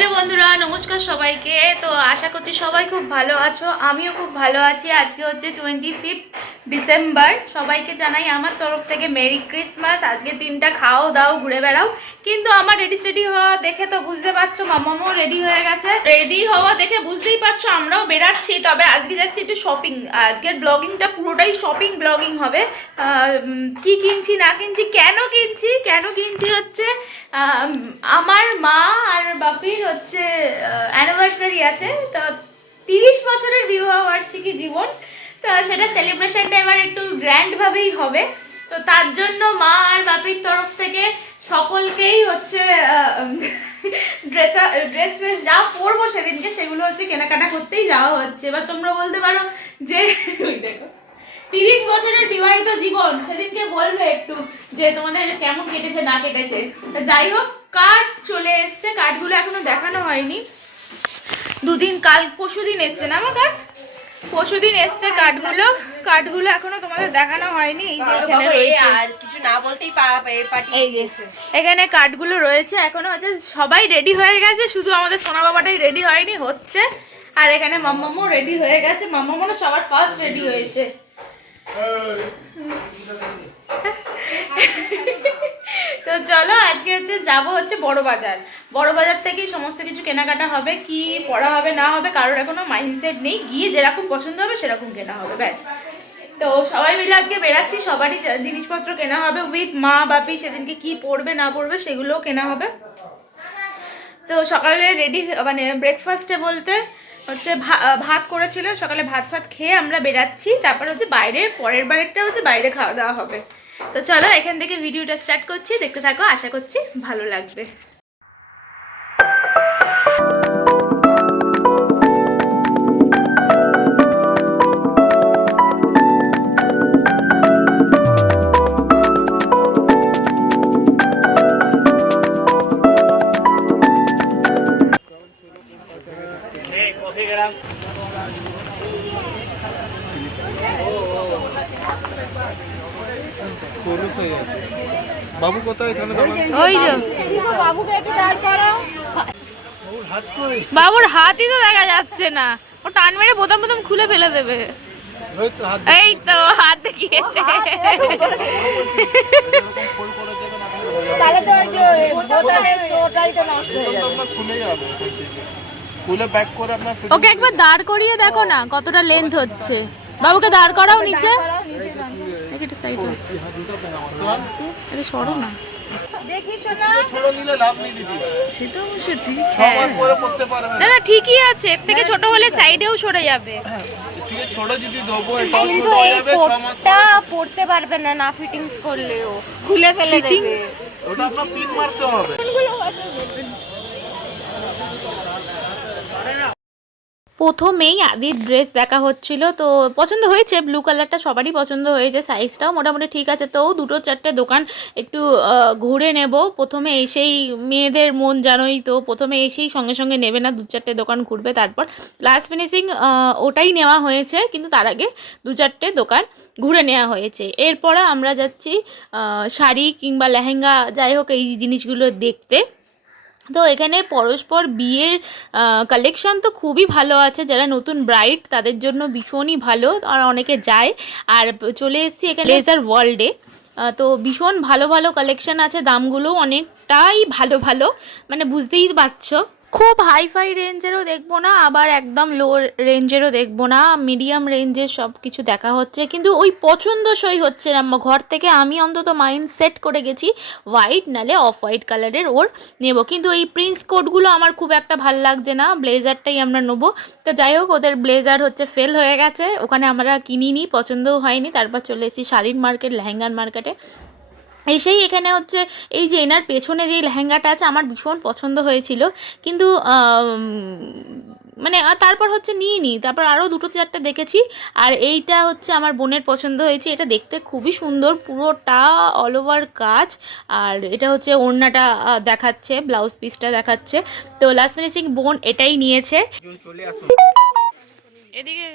Hello বন্ধুরা, নমস্কার সবাইকে। তো আশা করছি সবাই খুব ভালো আছো, আমিও খুব ভালো আছি। আজকে হচ্ছে টোয়েন্টি ফিফথ ডিসেম্বর। সবাইকে জানাই আমার তরফ থেকে মেরি ক্রিসমাস। আজকে দিনটা খাও, দাও, ঘুরে বেড়াও। কিন্তু আমার রেডি সেডি হওয়া দেখে তো বুঝতে পারছ, মামামও রেডি হয়ে গেছে। রেডি হওয়া দেখে বুঝতেই পারছ, আমরাও বেরাচ্ছি তবে আজকে যাচ্ছি একটু শপিং আজকের ব্লগিংটা পুরোটাই শপিং ব্লগিং হবে। কি কিনছি, না কিনছি, কেন কিনছি কেন কিনছি হচ্ছে আমার মা আর বাপির হচ্ছে অ্যানিভার্সারি আছে। তো তিরিশ বছরের বিবাহ বার্ষিকী জীবন। তো সেটা সেলিব্রেশনটা এবার একটু গ্র্যান্ডভাবেই হবে। তো তার জন্য মা আর বাপির তরফ থেকে সকলকেই হচ্ছে ড্রেস ড্রেস ফ্রেস যা পরবো সেদিনকে সেগুলো হচ্ছে কেনাকাটা করতেই যাওয়া হচ্ছে। এবার তোমরা বলতে পারো যে তিরিশ বছরের বিবাহিত জীবন, সেদিনকে বলবে একটু যে তোমাদের কেমন কেটেছে, না কেটেছে। যাই হোক কার্ড চলে এসছে কার্ডগুলো এখনও দেখানো হয়নি। দুদিন কাল পরশু দিন এসছে না আমার কার্ড পরশু দিন এসছে কাঠগুলো। কার্ডগুলো এখনও তোমাদের দেখানো হয়নি। এই যে এখানে রয়েছে। আর কিছু না বলতেই পা- পা- পাঠিয়ে এই যে এখানে কার্ডগুলো রয়েছে। এখনও হচ্ছে সবাই রেডি হয়ে গেছে। শুধু আমাদের সোনা বাবাটাই রেডি হয়নি হচ্ছে। আর এখানে মাম্মামও রেডি হয়ে গেছে। মাম্মামও সবার ফার্স্ট রেডি হয়েছে। তো চলো, আজকে হচ্ছে যাব হচ্ছে বড় বাজার। বড় বাজার থেকেই সমস্ত কিছু কেনাকাটা হবে, কি পড়া হবে, না হবে, কারোর এখনও মাইন্ডসেট নেই। গিয়ে যেরকম পছন্দ হবে, সেরকম কেনা হবে, ব্যাস। তো সবাই মিলে আজকে বেরাচ্ছি সবারই জিনিসপত্র কেনা হবে উইথ মা, বাপি, সেদিনকে কি পড়বে, না পড়বে, সেগুলোও কেনা হবে। তো সকালে রেডি মানে ব্রেকফাস্টে বলতে হচ্ছে ভাত করেছিল, সকালে ভাত ফাত খেয়ে আমরা বেরাচ্ছি, তারপর হচ্ছে বাইরে, পরের বারেরটা হচ্ছে বাইরে খাওয়া দাওয়া হবে। তো চলো এখান থেকে ভিডিওটা স্টার্ট করছি, দেখতে থাকো, আশা করছি ভালো লাগবে। বাবু কোথায় এখানে বাবুর হাতই তো দেখা যাচ্ছে না। ও টান মেরে বোতাম বোতাম খুলে ফেলে দেবে। ওই তো হাত এই তো হাত দেখিয়েছে। তাহলে তো ওই যে বোতামের শোটাই তো নষ্ট হয়ে যাবে। খুলে ব্যাক করে আপনার ওকে একবার দাঁড় করিয়ে দেখো না কতটা লেন্থ হচ্ছে। বাবুকে দাঁড় করাও নিচে। সাইড সরো না। দেখি শোনা ছোট নিলে লাভ নেই দিদি। সেটা অবশ্য ঠিক। সবার পরে পড়তে পারবে। না না ঠিকই আছে। এর থেকে ছোট হলে সাইডেও সরে যাবে। ছোট কিন্তু এই কোটটা পড়তে পারবে না না ফিটিংস করলেও। খুলে ফেলে দেবে। ওটা আপনার পিন মারতে হবে। প্রথমেই আদির ড্রেস দেখা হচ্ছিল। তো পছন্দ হয়েছে ব্লু কালারটা সবারই পছন্দ হয়েছে সাইজটাও মোটামুটি ঠিক আছে। তো দুটো চারটে দোকান একটু ঘুরে নেব। প্রথমে এসেই মেয়েদের মন জানোই, তো প্রথমে এসেই সঙ্গে সঙ্গে নেবে না, দু চারটে দোকান ঘুরবে তারপর। লাস্ট ফিনিশিং ওটাই নেওয়া হয়েছে, কিন্তু তার আগে দু চারটে দোকান ঘুরে নেওয়া হয়েছে। এরপরে আমরা যাচ্ছি শাড়ি কিংবা লেহেঙ্গা, যাই হোক এই জিনিসগুলো দেখতে। তো এখানে পরস্পর বিয়ের কালেকশন তো খুবই ভালো আছে। যারা নতুন ব্রাইট তাদের জন্য ভীষণই ভালো। আর অনেকে যায়। আর চলে এসেছি এখানে লেজার ওয়ার্ল্ডে তো ভীষণ ভালো ভালো কালেকশন আছে। দামগুলো অনেকটাই ভালো ভালো। মানে বুঝতেই পারছ। খুব হাইফাই রেঞ্জেরও দেখব না, আবার একদম লো রেঞ্জেরও দেখব না মিডিয়াম রেঞ্জের সব কিছু দেখা হচ্ছে। কিন্তু ওই পছন্দসই হচ্ছে না ঘর থেকে আমি অন্তত মাইন্ড সেট করে গেছি হোয়াইট নালে অফ হোয়াইট কালারের ওর নেব। কিন্তু এই প্রিন্স কোটগুলো আমার খুব একটা ভালো লাগছে না ব্লেজারটাই আমরা নেব। তো যাই হোক, ওদের ব্লেজার হচ্ছে ফেল হয়ে গেছে, ওখানে আমরা কিনিনি, পছন্দও হয়নি। তারপর চলে এসেছি শাড়ির মার্কেট লেহেঙ্গার মার্কেটে এসেই এখানে হচ্ছে এই যে এনার পেছনে যে লেহেঙ্গাটা আছে আমার ভীষণ পছন্দ হয়েছিল। কিন্তু মানে তারপর হচ্ছে নিয়ে নিই তারপর আরও দুটো চারটে দেখেছি। আর এইটা হচ্ছে আমার বোনের পছন্দ হয়েছে। এটা দেখতে খুবই সুন্দর, পুরোটা অল ওভার কাজ। আর এটা হচ্ছে ওড়নাটা দেখাচ্ছে ব্লাউজ পিসটা দেখাচ্ছে। তো লাস্ট ফিনিশিং বোন এটাই নিয়েছে। এদিকে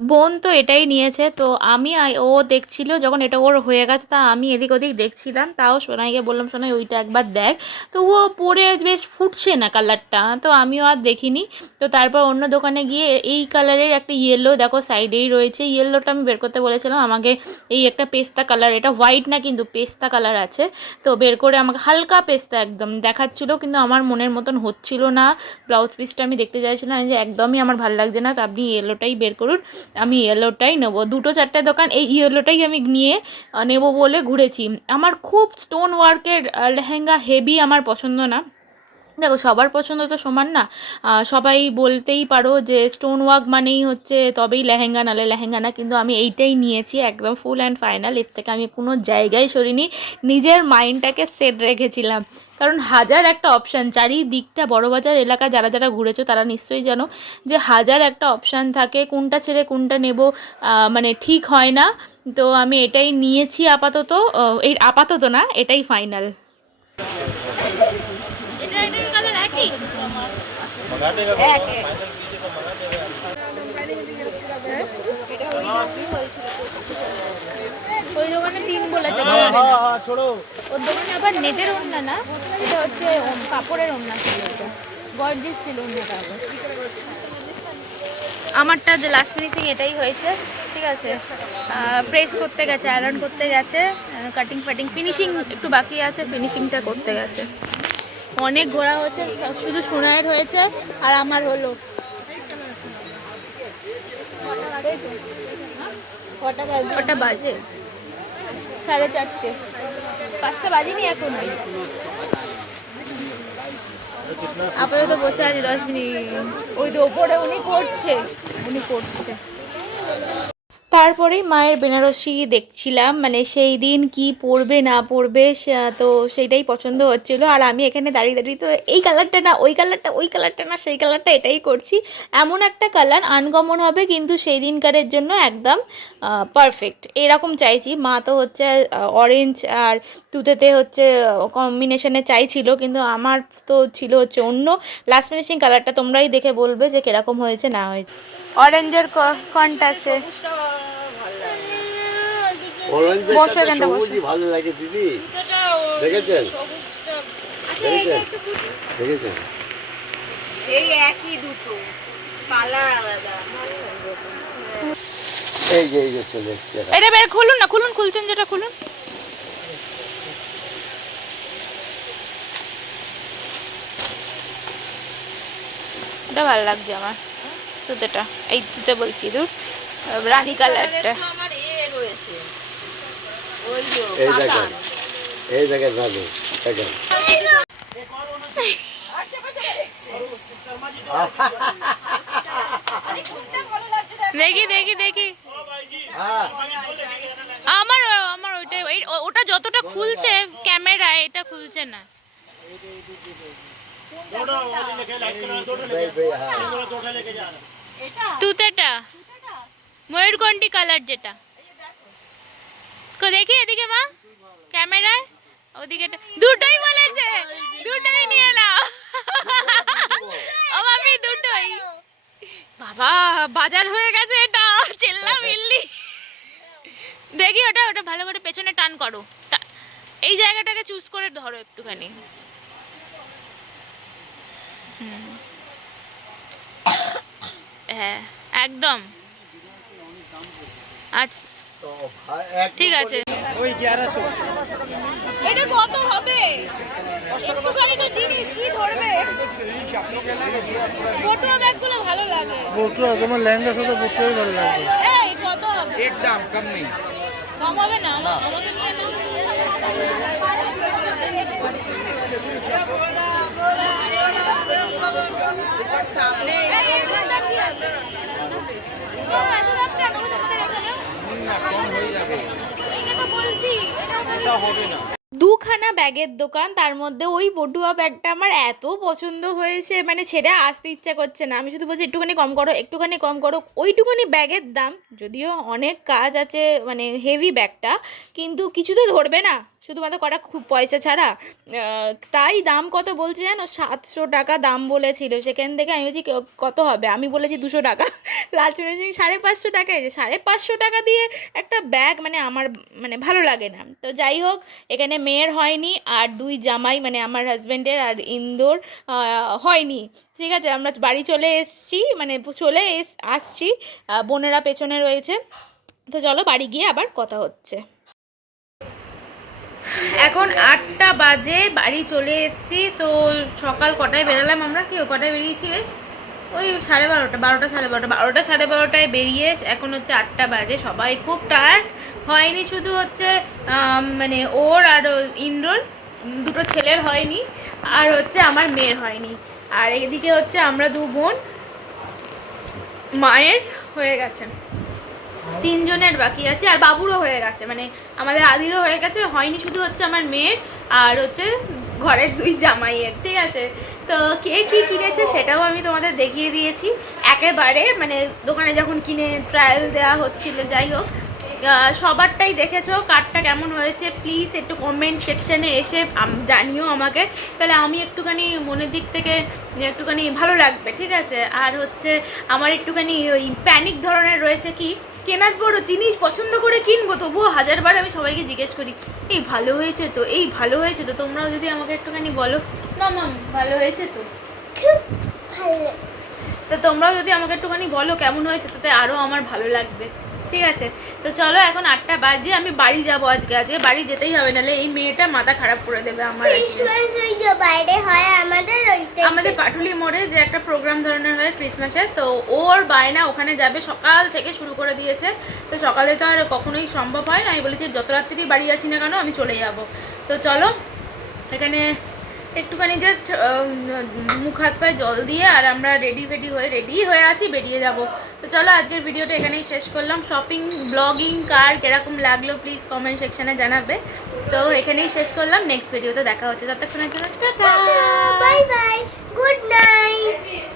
বোন তো এটাই নিয়েছে, তো আমি ও দেখছিল যখন এটা ওর হয়ে গেছে, তা আমি এদিক ওদিক দেখছিলাম, তাও সোনাইকে বললাম, সোনাই, ওইটা একবার দেখ। তো ও পরে বেশ ফুটছে না কালারটা, তো আমিও আর দেখিনি। তো তারপর অন্য দোকানে গিয়ে এই কালারের একটা ইয়েলো দেখো সাইডেই রয়েছে ইয়েলোটা আমি বের করতে বলেছিলাম, আমাকে এই একটা পেস্তা কালার, এটা হোয়াইট না কিন্তু পেস্তা কালার আছে, তো বের করে আমাকে হালকা পেস্তা একদম দেখাচ্ছিলো, কিন্তু আমার মনের মতন হচ্ছিল না। ব্লাউজ পিসটা আমি দেখতে চাইছিলাম যে একদমই আমার ভালো লাগছে না, তো আপনি ইয়েলোটাই বের করুন। আমি ইয়েলোটাই নেব। দুটো চারটে দোকান, এই ইয়েলোটাই আমি নিয়ে নেব বলে ঘুরেছি। আমার খুব স্টোন ওয়ার্কের লেহেঙ্গা হেভি আমার পছন্দ না। দেখো, সবার পছন্দ তো সমান না। সবাই বলতেই পারো যে স্টোন ওয়ার্ক মানেই হচ্ছে তবেই লেহেঙ্গা, নালে লেহেঙ্গা না, কিন্তু আমি এইটাই নিয়েছি একদম ফুল অ্যান্ড ফাইনাল এর থেকে আমি কোনো জায়গায় সরিনি, নিজের মাইন্ডটাকে সেট রেখেছিলাম। কারণ হাজার একটা অপশান চারিদিকটা বড়বাজার এলাকা যারা যারা ঘুরেছো তারা নিশ্চয়ই জানো যে হাজার একটা অপশান থাকে, কোনটা ছেড়ে কোনটা নেব মানে ঠিক হয় না। তো আমি এটাই নিয়েছি আপাতত এই আপাতত না, এটাই ফাইনাল এটা এটার কালার একই ওই দোকানে তিন বলেছে ওর দোকানে আবার নেটের না? এটা হচ্ছে কাপড়ের ছিল গর্জিস ছিল আবার আমারটা যে লাস্ট ফিনিশিং এটাই হয়েছে ঠিক আছে? প্রেস করতে গেছে আয়রন করতে গেছে কাটিং ফাটিং ফিনিশিং একটু বাকি আছে ফিনিশিংটা করতে গেছে। অনেক ঘোরা হচ্ছে সব- শুধু সোনায়ের হয়েছে আর আমার হলো। কটা বাজে? সাড়ে চারটে। পাঁচটা বাজেনি এখন? আপাতত বসে আছি দশ মিনিট। ওই তো ওপরে উনি করছে। উনি করছে। তারপরেই মায়ের বেনারসি দেখছিলাম মানে সেই দিন কি পরবে না পরবে সে- তো সেইটাই পছন্দ হচ্ছিল। আর আমি এখানে দাঁড়িয়ে দাঁড়িয়ে তো এই কালারটা না ওই কালারটা ওই কালারটা না সেই কালারটা এটাই করছি। এমন একটা কালার আনকমন হবে কিন্তু সেই দিনকারের জন্য একদম পারফেক্ট এরকম চাইছি। মা তো হচ্ছে অরেঞ্জ আর তুতেতে হচ্ছে কম্বিনেশনে চাইছিল কিন্তু আমার তো ছিল হচ্ছে অন্য। লাস্ট ফিনিশিং কালারটা তোমরাই দেখে বলবে যে কীরকম হয়েছে না হয়েছে। অরেঞ্জের কোনটা আছে বসো এখানটা বসো। ভালো লাগে দিদি। দেখেছেন? দেখেছেন? দেখেছেন? এই একই দুটো। কালার আলাদা। এই যে এই যে চলে এসছে এটা বের খুলুন না খুলুন খুলছেন যেটা খুলুন। এটা ভালো লাগছে আমার। তুতেটা এই তুতে বলছি দূর রানী কালারটা। এই দেখেন এই দেখেন দাদু দেখেন। দেখি দেখি দেখি। হ্যাঁ। আমার আমার ওইটাই ওই- ওটা যতটা খুলছে ক্যামেরায় এটা খুলছে না। হ্যাঁ। তুতেটা ময়ূরকণ্ঠী কালার যেটা। কো দেখি এদিকে মা, ক্যামেরায়। ওদিকে দুটোই বলেছে, দুটোই নিয়ে নাও। ও মামি দুটোই। বাবা, বাজার হয়ে গেছে এটা, চেল্লা মিল্লি দেখি ওটা ওটা ভালো করে পেছনে টান করো। এই জায়গাটাকে চুজ করে ধরো একটুখানি। হ্যাঁ একদম। আচ্ছা। ঠিক আছে। ওই গ্যারাশো এটা কত হবে? একটুখানি তো জিনিস কি ধরবে? ফটো ব্যাগগুলো ভালো লাগে। বটু তোমার লেহেঙ্গা সাথে বটুই ভালো লাগবে। এই কত হবে? একদম কম নেই। কম হবে না? আমাকে নিয়ে নাও। দুখানা ব্যাগের দোকান তার মধ্যে ওই পটুয়া ব্যাগটা আমার এত পছন্দ হয়েছে মানে ছেড়ে আসতে ইচ্ছা করছে না। আমি শুধু বলছি একটুখানি কম করো একটুখানি কম করো। ওইটুখানি ব্যাগের দাম যদিও অনেক কাজ আছে মানে হেভি ব্যাগটা কিন্তু কিছু তো ধরবে না। শুধুমাত্র কটা খুব পয়সা ছাড়া তাই দাম কত বলছে জানো? সাতশো টাকা দাম বলেছিল। সেখান থেকে আমি বলছি কত হবে? আমি বলেছি দুশো টাকা। লাস্ট বলেছি সাড়ে পাঁচশো টাকা। যে সাড়ে পাঁচশো টাকা দিয়ে একটা ব্যাগ মানে আমার মানে ভালো লাগে না। তো যাই হোক, এখানে মেয়ের হয়নি আর দুই জামাই মানে আমার হাজব্যান্ডের আর ইন্দোর হয়নি। ঠিক আছে, আমরা বাড়ি চলে এসেছি মানে চলে এস, আসছি। বোনেরা পেছনে রয়েছে। তো চলো বাড়ি গিয়ে আবার কথা হচ্ছে। এখন আটটা বাজে, বাড়ি চলে এসেছি, তো সকাল কটায় বেরোলাম আমরা? কি, কটায় বেরিয়েছি বেশ? ওই সাড়ে বারোটা বারোটা সাড়ে বারোটা বারোটা সাড়ে বারোটায় বেরিয়ে এখন হচ্ছে আটটা বাজে, সবাই খুব টায়ার্ড হয়নি শুধু হচ্ছে মানে ওর আর ইন্দ্রর, দুটো ছেলের হয়নি, আর হচ্ছে আমার মেয়ের হয়নি। আর এদিকে হচ্ছে আমরা দু বোন, মায়ের হয়ে গেছে। তিনজনের বাকি আছে, আর বাবুরও হয়ে গেছে। মানে আমাদের আদিরও হয়ে গেছে, হয়নি শুধু হচ্ছে আমার মেয়ের, আর হচ্ছে ঘরের দুই জামাইয়ের ঠিক আছে? তো কে কী কিনেছে সেটাও আমি তোমাদের দেখিয়ে দিয়েছি। একেবারে মানে দোকানে যখন কিনে ট্রায়াল দেওয়া হচ্ছিল, যাই হোক সবারটাই দেখেছ, কার্ডটা কেমন হয়েছে প্লিজ একটু কমেন্ট সেকশানে এসে জানিও আমাকে। তাহলে আমি একটুখানি মনের দিক থেকে একটুখানি ভালো লাগবে, ঠিক আছে? আর হচ্ছে আমার একটুখানি ওই প্যানিক ধরনের রয়েছে কি কেনার পরও জিনিস পছন্দ করে কিনবো তবুও হাজারবার আমি সবাইকে জিজ্ঞেস করি এই ভালো হয়েছে তো এই ভালো হয়েছে তো তোমরাও যদি আমাকে একটুখানি বলো। না মাম ভালো হয়েছে তো। তো তোমরাও যদি আমাকে একটুখানি বলো কেমন হয়েছে তাতে আরও আমার ভালো লাগবে। ঠিক আছে? তো চলো এখন আটটা বাজে আমি বাড়ি যাব আজকে আজকে বাড়ি যেতেই হবে নাহলে এই মেয়েটা মাথা খারাপ করে দেবে আমার বাইরে হয় আমাদের আমাদের পাটুলি মোড়ে যে একটা প্রোগ্রাম ধরনের হয় ক্রিসমাসের তো ওর বায়না ওখানে যাবে সকাল থেকে শুরু করে দিয়েছে। তো সকালে তো আর কখনোই সম্ভব হয় না আমি বলেছি যত রাত্রি বাড়ি আছি না কেন আমি চলে যাব। তো চলো এখানে একটুখানি জাস্ট মুখ হাত পায়ে জল দিয়ে আর আমরা রেডি ফেডি হয়ে রেডি হয়ে আছি, বেরিয়ে যাব। তো চলো আজকের ভিডিওটা এখানেই শেষ করলাম। শপিং ব্লগিং কার কীরকম লাগল প্লিজ কমেন্ট সেকশানে জানাবে। তো এখানেই শেষ করলাম। নেক্সট ভিডিওতে দেখা হচ্ছে। তার বাই বাই গুড নাইট